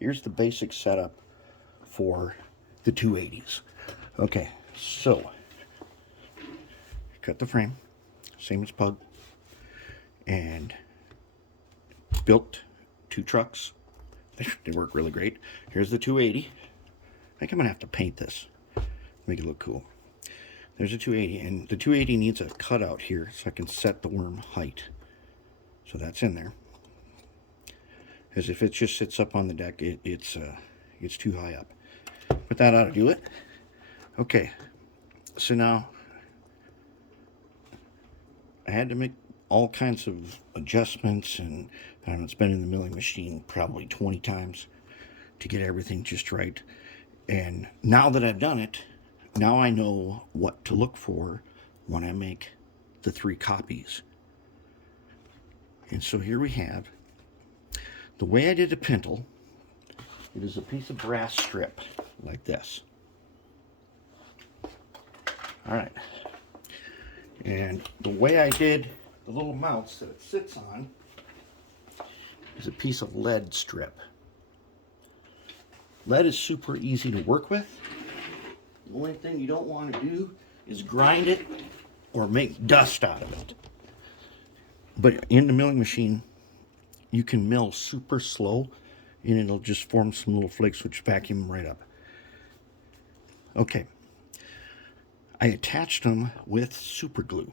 here's the basic setup for the 280s. Okay, so cut the frame, same as Pug, and built two trucks. They work really great. Here's the 280. I think I'm gonna have to paint this, make it look cool. There's a 280, and the 280 needs a cutout here so I can set the worm height. So that's in there. As if it just sits up on the deck, it's too high up. But that ought to do it. Okay, so now I had to make all kinds of adjustments, and I don't know, it's been in the milling machine probably 20 times to get everything just right. And now that I've done it, now I know what to look for when I make the 3 copies. And so here we have, the way I did the pintle, it is a piece of brass strip like this. All right. And the way I did the little mounts that it sits on is a piece of lead strip. Lead is super easy to work with. The only thing you don't want to do is grind it or make dust out of it. But in the milling machine, you can mill super slow and it'll just form some little flakes which vacuum right up. Okay. I attached them with super glue.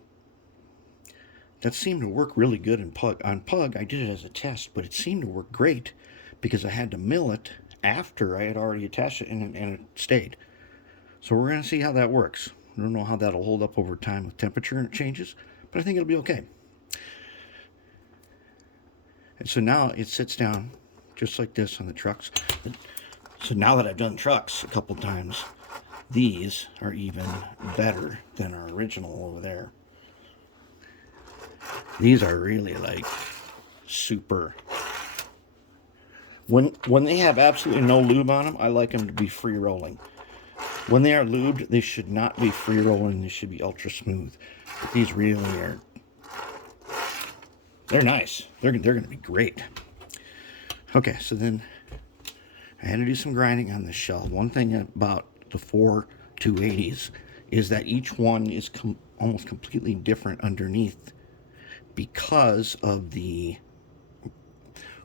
That seemed to work really good in Pug. On Pug, I did it as a test, but it seemed to work great because I had to mill it after I had already attached it and it stayed. So we're going to see how that works. I don't know how that'll hold up over time with temperature changes, but I think it'll be okay. And so now it sits down just like this on the trucks. So now that I've done trucks a couple times, these are even better than our original over there. These are really like super. When they have absolutely no lube on them, I like them to be free rolling. When they are lubed, they should not be free rolling. They should be ultra smooth. But these really are. They're nice. They're going to be great. Okay, so then I had to do some grinding on this shell. One thing about the 4 280s is that each one is almost completely different underneath because of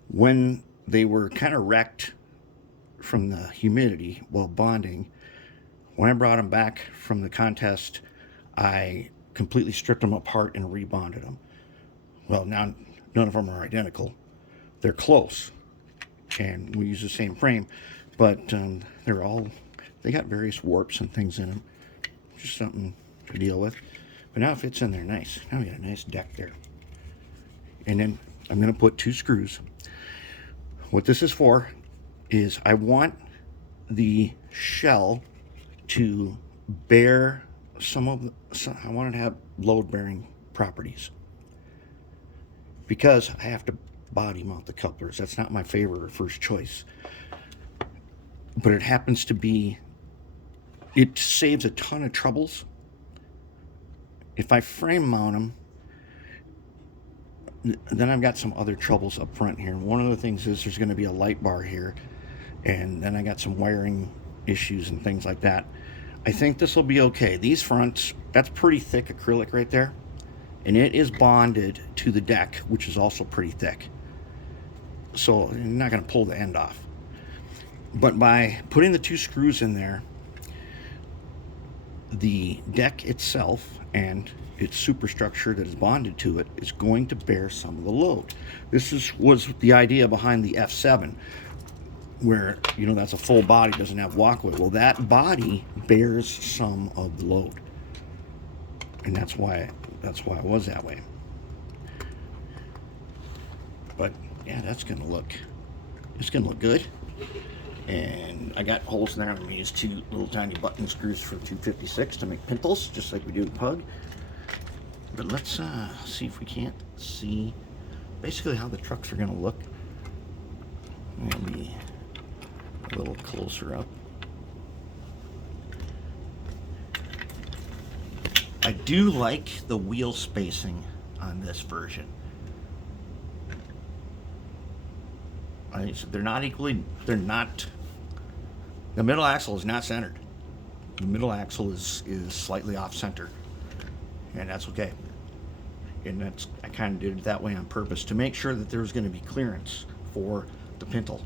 when they were kind of wrecked from the humidity while bonding. When I brought them back from the contest, I completely stripped them apart and rebonded them. Well, now none of them are identical. They're close, and we use the same frame, but they got various warps and things in them. Just something to deal with. But now it fits in there nice. Now we got a nice deck there. And then I'm going to put 2 screws. What this is for is I want the shell to bear I want it to have load-bearing properties. Because I have to body mount the couplers. That's not my favorite or first choice. But it happens to be, it saves a ton of troubles. If I frame mount them, then I've got some other troubles up front here. One of the things is there's going to be a light bar here, and then I got some wiring issues and things like that. I think this will be okay. These fronts, that's pretty thick acrylic right there, and it is bonded to the deck, which is also pretty thick. So I'm not going to pull the end off. But by putting the 2 screws in there, the deck itself and its superstructure that is bonded to it is going to bear some of the load. This was the idea behind the F7, where, you know, that's a full body, doesn't have walkway. Well, that body bears some of the load, and that's why it was that way. But yeah, it's gonna look good. And I got holes in there. I'm gonna use 2 little tiny button screws for 256 to make pintles, just like we do with Pug. But let's see if we can't see basically how the trucks are gonna look. Maybe a little closer up. I do like the wheel spacing on this version. They're not equally, the middle axle is not centered. The middle axle is slightly off center, and that's okay. And I kind of did it that way on purpose to make sure that there's going to be clearance for the pintle.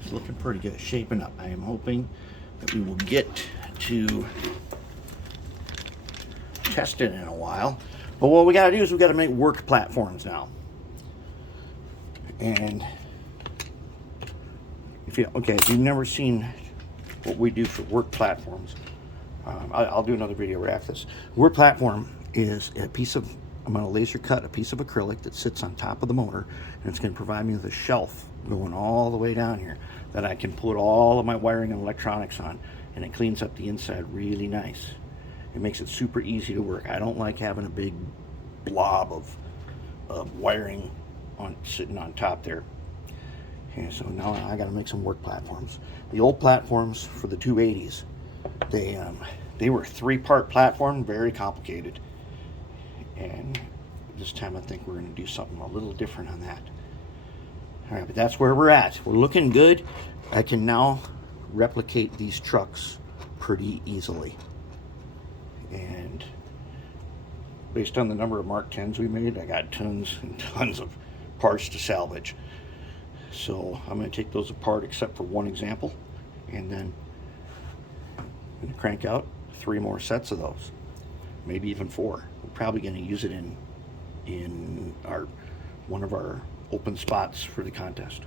It's looking pretty good, shaping up. I am hoping that we will get to test it in a while. But what we got to do is we got to make work platforms now. And if you've never seen what we do for work platforms, I'll do another video right after this. Work platform is a piece of, I'm going to laser cut a piece of acrylic that sits on top of the motor, and it's going to provide me with a shelf going all the way down here that I can put all of my wiring and electronics on, and it cleans up the inside really nice. It makes it super easy to work. I don't like having a big blob of wiring sitting on top there. Okay, so now I got to make some work platforms. The old platforms for the 280s, they were 3-part platform, very complicated. And this time I think we're going to do something a little different on that. All right, but that's where we're at. We're looking good. I can now replicate these trucks pretty easily. And based on the number of Mark 10s we made, I got tons and tons of parts to salvage. So I'm going to take those apart except for one example, and then I'm going to crank out 3 more sets of those, maybe even 4. We're probably going to use it in one of our open spots for the contest.